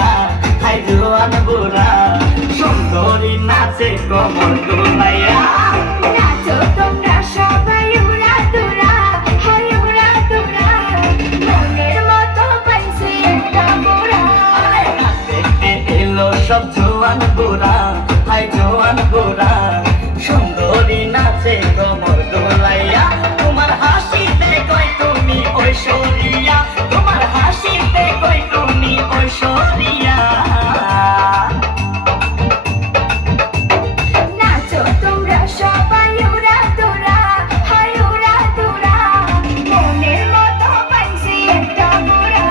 বুড়া, হাই জোয়ান বুড়া, সুন্দরী নাচে কোমর দুলাইয়া। নাচো তোমরা সবাই উড়া দুরা, হাই উড়া দুরা, মনের মতো পাইছি একটা বুড়া। নাচ দেখতে এলো সব জোয়ান বুড়া, হাই জোয়ান বুড়া, সুন্দরী নাচে কোমর দুলাইয়া। তোমার হাসিতে কই তুমি ঐশ্বরিয়া, তোমার হাসিতে কই তুমি ঐশ্বরিয়া। নাচো তোমরা সবাই উড়া দুরা, হাই উড়া দুরা, মনের মতো পাইছি একটা বুড়া।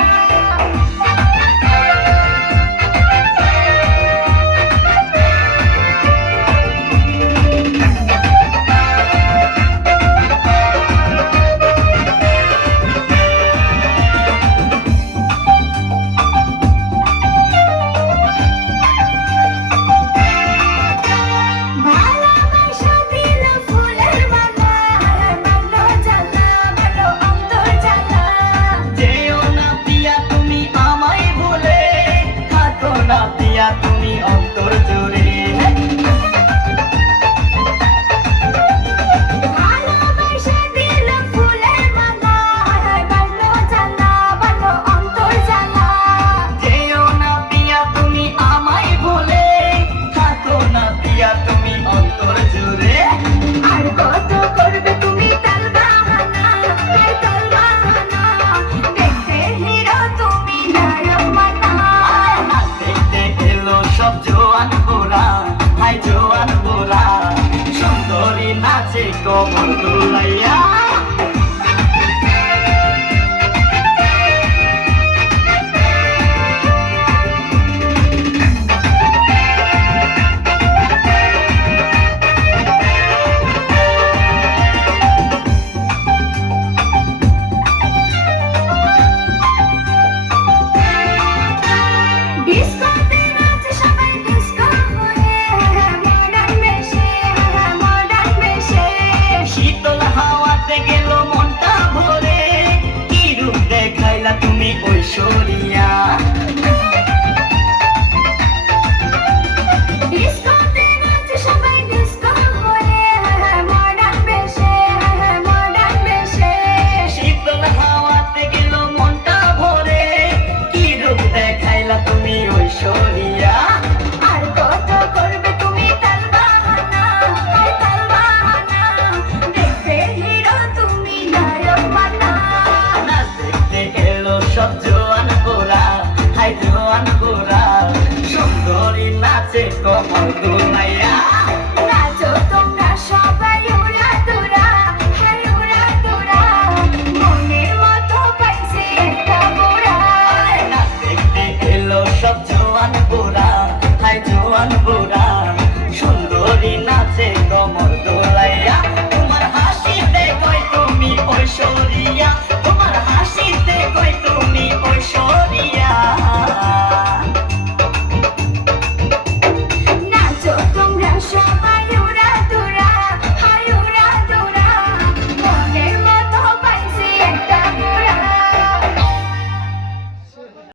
ভালোবাসা দিল ফুলের মালা, মালো জ্বালা, মালো অন্তর জ্বালা। যেও না পিয়া তুমি আমায় ভুলে, থাকো না পিয়া তুমি অন্তর জুড়ে। ভালোবাসা দিল ফুলের মালা, মালো জ্বালা, মালো অন্তর জ্বালা। যেও না পিয়া তুমি আমায় ভুলে, থাকো না পিয়া তুমি অন্তর জুড়ে। আর কত করবে তুমি তাল বাহানা, এই তাল বাহানা, দেখতে হিরো তুমি নায়ক মানা। নাচ দেখতে এলো সব জোয়ান বুড়া, হাই জোয়ান বুড়া, সুন্দরী নাচে কোমর দুলাইয়া। ডিস্কোতে নাচে সবাই ডিস্কো হয়ে, মডার্ন বেশে, মডার্ন বেশে। শীতল হাওয়াতে গেল মনটা ভরে, কি রূপ দেখাইলা তুমি ঐশ্বরিয়া। ডিস্কোতে নাচে সবাই ডিস্কো হয়ে, মডার্ন বেশে, মডার্ন বেশে। শীতল হাওয়াতে গেল মনটা ভরে, কি রূপ দেখাইলা তুমি ঐশ্বরিয়া। আর কত করবে তুমি তাল বাহানা, এই তাল বাহানা, দেখতে হিরো তুমি নায়ক মানা। নাচ দেখতে এলো সব জোয়ান বুড়া, হাই জোয়ান বুড়া, সুন্দরী নাচে কোমর দুলাইয়া।